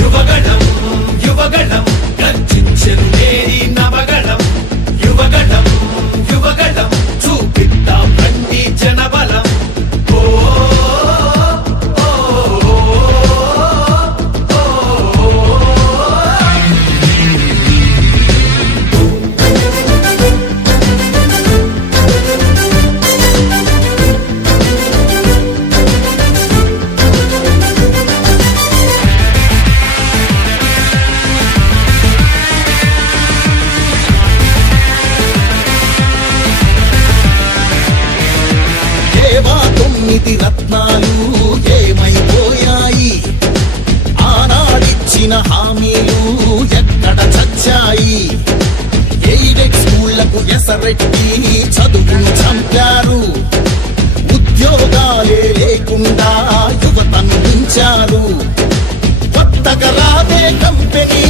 యువగణం యువగణం గర్జించెను నేరి నవగణం యువగణం యువగణం చూపిద్దాం రండి జనబలం తొమ్మిది రత్నాలు ఏమైపోయాయి ఆనాడిచ్చిన హామీలు ఎక్కడ చచ్చాయి ఎయిడెడ్ స్కూళ్లకు ఎసరెట్టి చదువును చంపారు ఉద్యోగాలే లేకుండా యువతను మించారు కొత్తగా రాదే కంపెనీ